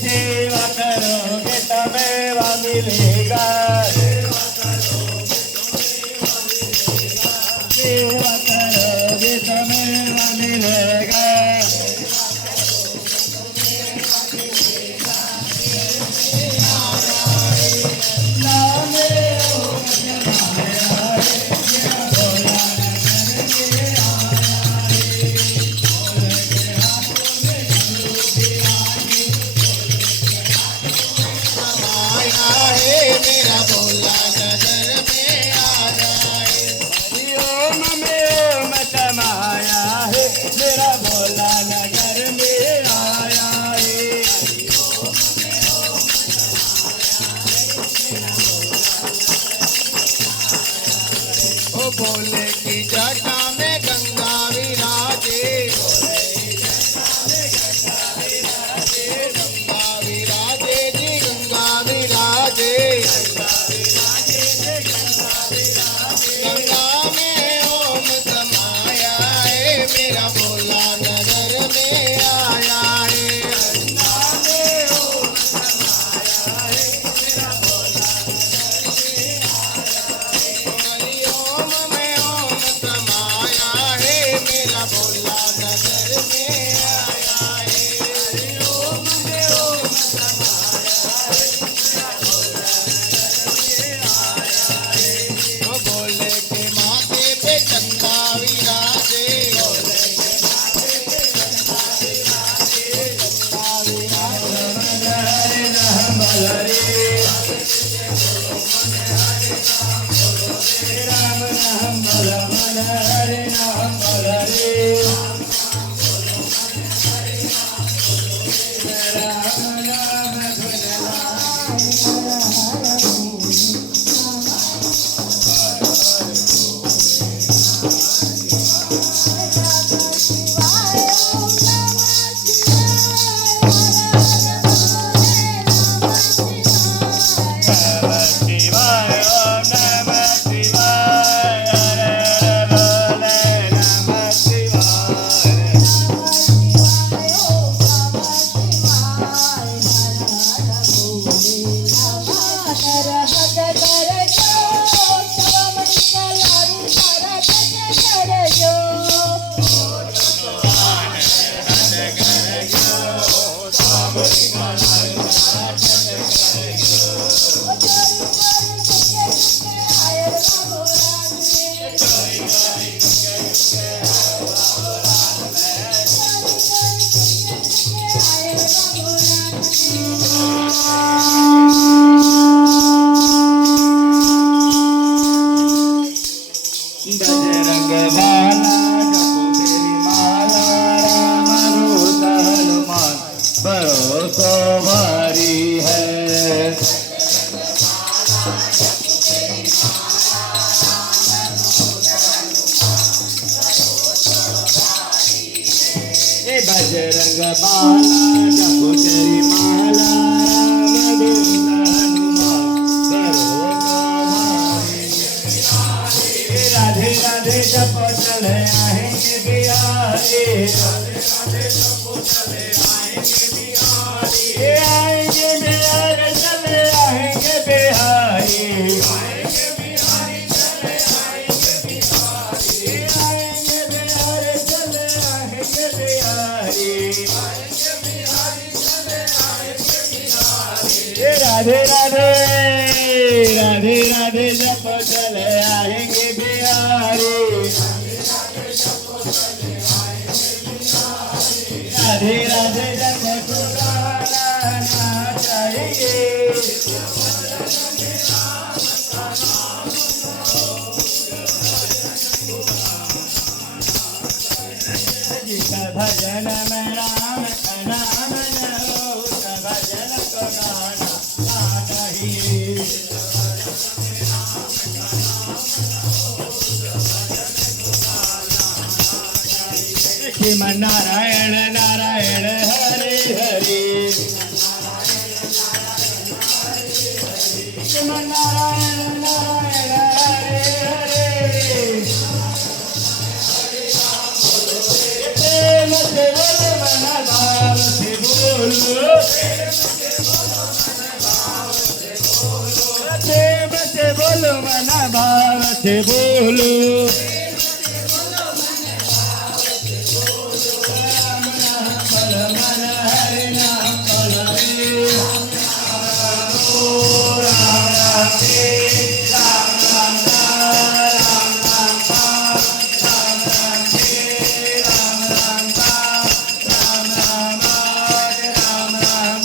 सेवा करोगे तमें मिलेगा, सेवा करोगे तमें मिलेगा। मेरा भोला नगर में आया है। ओ बोले की जटा में गंगा विराजे, गंगा विराजे जी गंगा विराजे, गंगा में ओम समाया है, मेरा भोला नगर में आया है। हरिओम में ओम समाया है, मेरा भोला नगर में आया है। हरिओम में ओम ओ बोले के माथे पे चंदा विराजे, राम राम बोलो हरे राम बोलो रे, राम राम बजरंग बाला जपो तेरी माला, राम दूत हनुमान भरोसा भारी है। बजरंग बाला जपो तेरी माला, राम दूत हनुमान भरोसा भारी। राधे राधे जपो चले आएंगे बिहारी, राधे राधे जपो चले आएंगे बिहारी, आएंगे बिहार चले आएंगे बिहारी, आएंगे बिहारी चले आएंगे बिहारी, आएंगे बिहार चले आएंगे बिहारी, आएंगे बिहारी चले आएंगे बिहारी। राधे राधे राधे राधे जपो चले आएंगे बिहारी, राधे राधे जपो गाना चाहिए। भजन में राम का नाम लो, भजन को गाना चाहिए। श्रीमन नारायण नारायण हरे हरे, श्रीमन नारायण नारायण हरे हरे, प्रेम से बोलो मन भाव से बोलो राम नाम बोलो मन हरि नाम बोलो रे राम राम रे राम राम राम राम राम राम रे राम राम राम राम राम राम राम राम राम राम